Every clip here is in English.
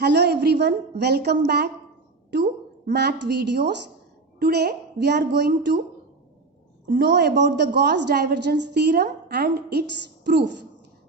Hello everyone, welcome back to math videos. Today we are going to know about the Gauss divergence theorem and its proof.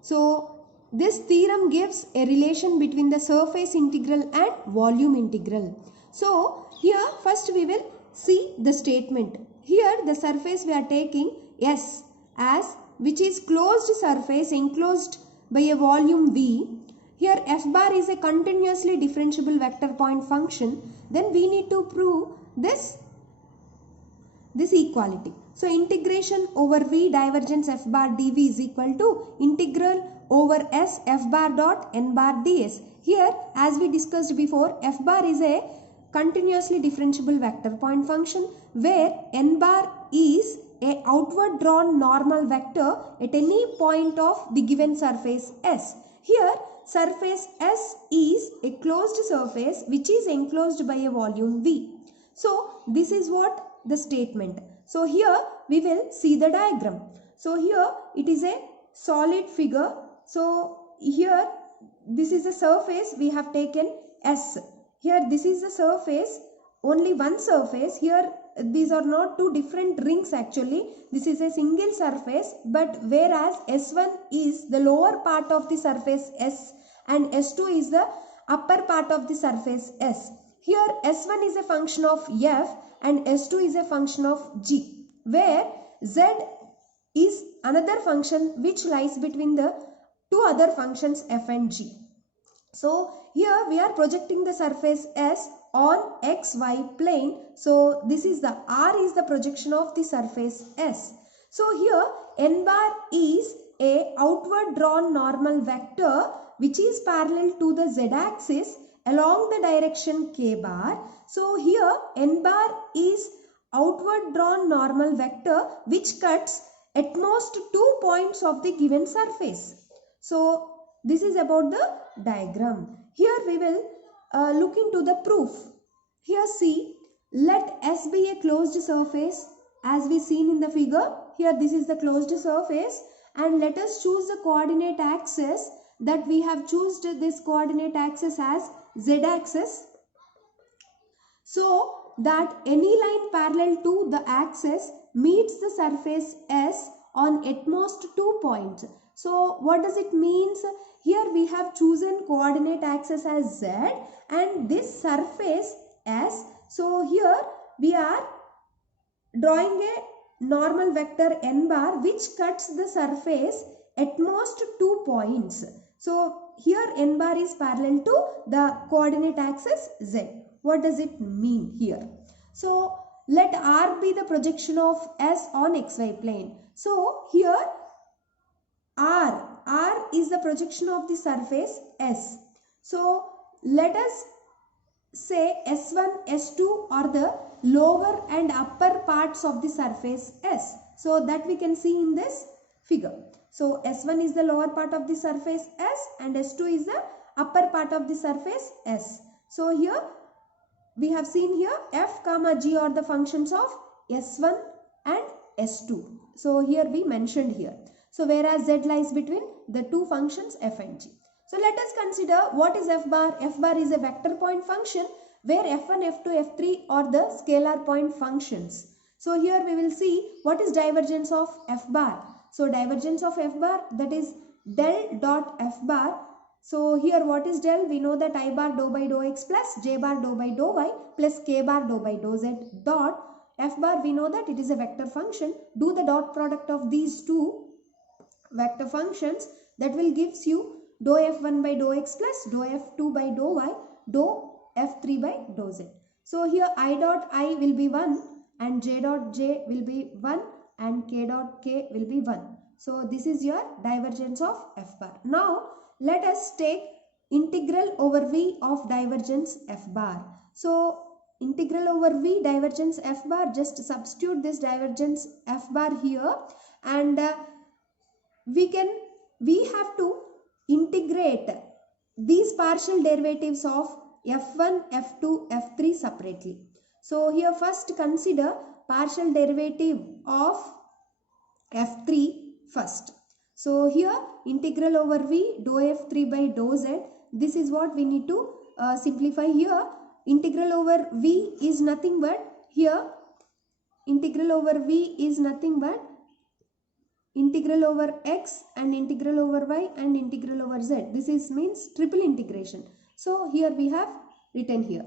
So this theorem gives a relation between the surface integral and volume integral. So here first we will see the statement. Here the surface we are taking S as which is closed surface enclosed by a volume V. Here f bar is a continuously differentiable vector point function. Then we need to prove this equality. So integration over V divergence f bar dV is equal to integral over S f bar dot n bar ds. Here as we discussed before, f bar is a continuously differentiable vector point function where n bar is a outward drawn normal vector at any point of the given surface S. Here surface S is a closed surface which is enclosed by a volume V. So this is what the statement. So here we will see the diagram. So here it is a solid figure. So here this is a surface we have taken S. Here this is the surface, only one surface. Here these are not two different rings actually. This is a single surface, but whereas S1 is the lower part of the surface S and S2 is the upper part of the surface S. Here S1 is a function of F and S2 is a function of G, where Z is another function which lies between the two other functions F and G. So here we are projecting the surface S on XY plane. So this is the R is the projection of the surface S. So here n bar is a outward drawn normal vector which is parallel to the Z axis along the direction k bar. So here n bar is outward drawn normal vector which cuts at most 2 points of the given surface. So this is about the diagram. Here we will look into the proof. Here see, let S be a closed surface as we seen in the figure. Here this is the closed surface and let us choose the coordinate axis that we have chosen this coordinate axis as Z axis. So that any line parallel to the axis meets the surface S on at most 2 points. So what does it mean? Here we have chosen coordinate axis as Z and this surface S. So here we are drawing a normal vector n bar which cuts the surface at most 2 points. So here n bar is parallel to the coordinate axis Z. What does it mean here? So let R be the projection of S on XY plane. So here R is the projection of the surface S. So let us say S1, S2 are the lower and upper parts of the surface S. So that we can see in this figure. So S1 is the lower part of the surface S and S2 is the upper part of the surface S. So here we have seen here F comma G are the functions of S1 and S2. So here we mentioned here. So whereas Z lies between the two functions F and G. So let us consider what is F bar. F bar is a vector point function where F1, F2, F3 are the scalar point functions. So here we will see what is divergence of F bar. So divergence of F bar, that is del dot F bar. So here what is del? We know that I bar dou by dou x plus j bar dou by dou y plus k bar dou by dou z dot F bar. We know that it is a vector function. Do the dot product of these two vector functions, that will gives you dou f1 by dou x plus dou f2 by dou y dou f3 by dou z. So here I dot I will be 1 and j dot j will be 1 and k dot k will be 1. So this is your divergence of f bar. Now let us take integral over v of divergence f bar. So integral over v divergence f bar, just substitute this divergence f bar here and we have to integrate these partial derivatives of f1, f2, f3 separately. So here first consider partial derivative of f3 first. So here integral over v dou f3 by dou z, this is what we need to simplify here. Integral over v is nothing but here integral over v is nothing but integral over x and integral over y and integral over z. This is means triple integration. So here we have written here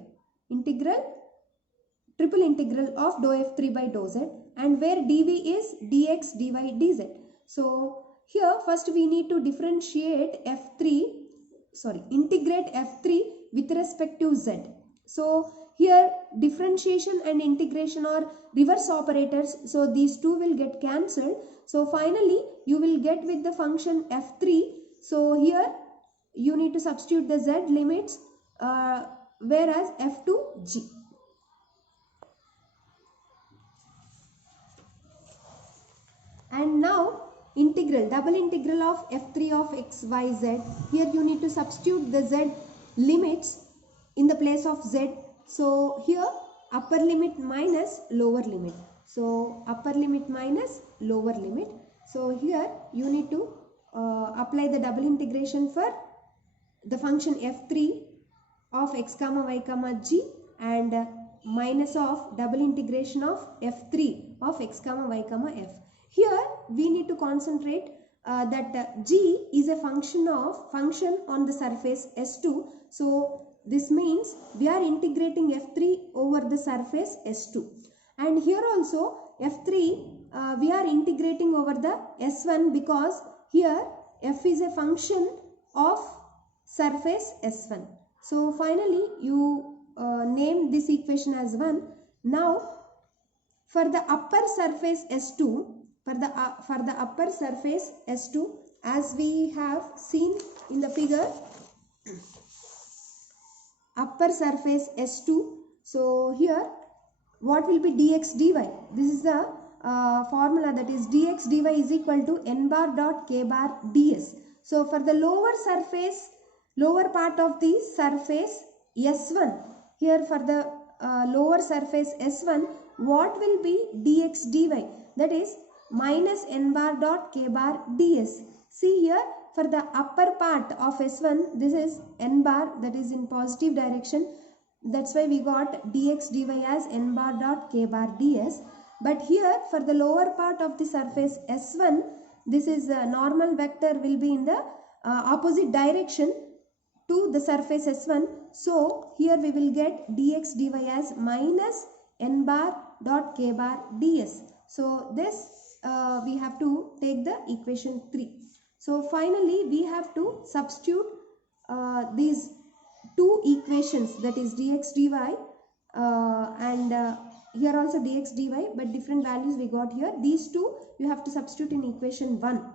triple integral of dou f3 by dou z, and where dv is dx dy dz. So here first we need to integrate f3 with respect to z. So here differentiation and integration are reverse operators, so these two will get cancelled. So finally you will get with the function f3. So here you need to substitute the z limits, whereas f to g. And now double integral of f3 of x, y, z. Here you need to substitute the z limits in the place of z. So here upper limit minus lower limit. So upper limit minus lower limit. So here you need to apply the double integration for the function f3 of x comma y comma g, and minus of double integration of f3 of x comma y comma f. Here we need to concentrate that g is a function on the surface S2. So this means we are integrating f3 over the surface S2, and here also f3 we are integrating over the S1, because here f is a function of surface S1. So finally you name this equation as 1. Now for the upper surface S2, for the upper surface S2, as we have seen in the figure, upper surface S2. So here what will be dx dy? This is the formula, that is dx dy is equal to n bar dot k bar ds. So for the lower part of the surface S1, here for the lower surface S1, what will be dx dy? That is minus n bar dot k bar ds. See here, for the upper part of S1, this is n bar, that is in positive direction. That's why we got dx dy as n bar dot k bar ds. But here for the lower part of the surface S1, this is a normal vector will be in the opposite direction to the surface S1. So here we will get dx dy as minus n bar dot k bar ds. So this we have to take the equation 3. So finally we have to substitute these two equations, that is dx dy and here also dx dy, but different values we got here. These two you have to substitute in equation 1.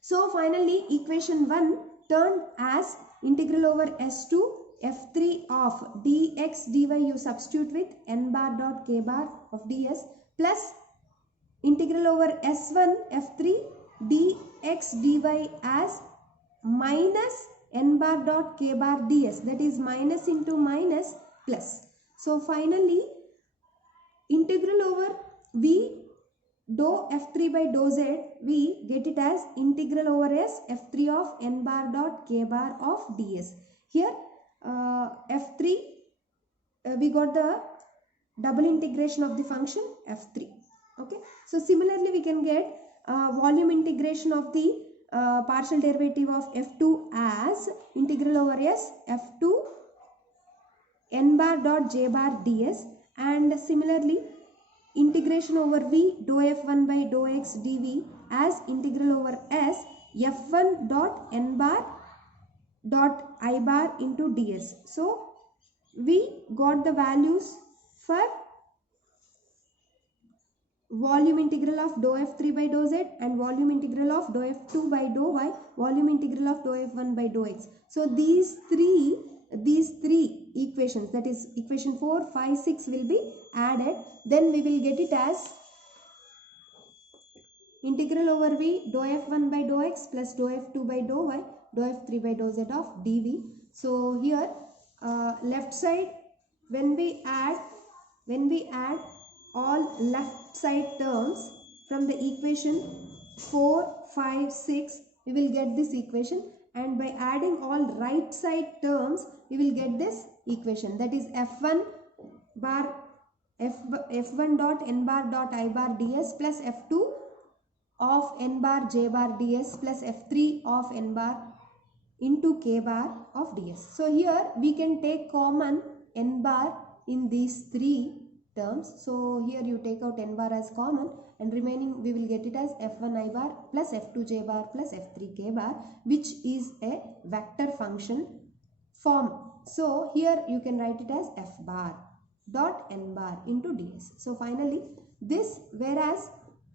So finally equation 1 turned as integral over s to f3 of dx dy you substitute with n bar dot k bar of ds, plus integral over s1 f3 dx dy as minus n bar dot k bar ds, that is minus into minus plus. So finally integral over v dou f3 by dou z, we get it as integral over s f3 of n bar dot k bar of ds. Here f3 we got the double integration of the function f3. Okay, so similarly we can get volume integration of the partial derivative of f2 as integral over s f2 n bar dot j bar ds, and similarly integration over v dou f1 by dou x dv as integral over s f1 dot n bar dot I bar into ds. So we got the values for volume integral of dou f3 by dou z and volume integral of dou f2 by dou y, volume integral of dou f1 by dou x. So these three equations, that is equation 4, 5, 6 will be added. Then we will get it as integral over v dou f1 by dou x plus dou f2 by dou y, dou f3 by dou z of dv. So here left side, when we add all left side terms from the equation 4, 5, 6, we will get this equation, and by adding all right side terms we will get this equation, that is f1 bar f1 dot n bar dot I bar ds plus f2 of n bar j bar ds plus f3 of n bar into k bar of ds. So here we can take common n bar in these three terms. So here you take out n bar as common and remaining we will get it as f1 I bar plus f2 j bar plus f3 k bar, which is a vector function form. So here you can write it as f bar dot n bar into ds. So finally this, whereas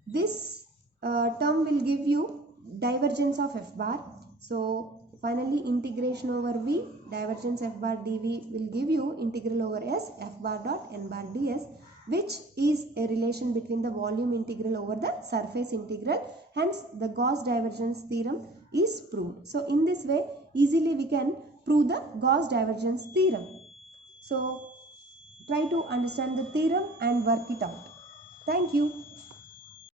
this term will give you divergence of f bar. So finally integration over v divergence f bar dv will give you integral over s f bar dot n bar ds, which is a relation between the volume integral over the surface integral. Hence the Gauss divergence theorem is proved. So in this way easily we can prove the Gauss divergence theorem. So try to understand the theorem and work it out. Thank you.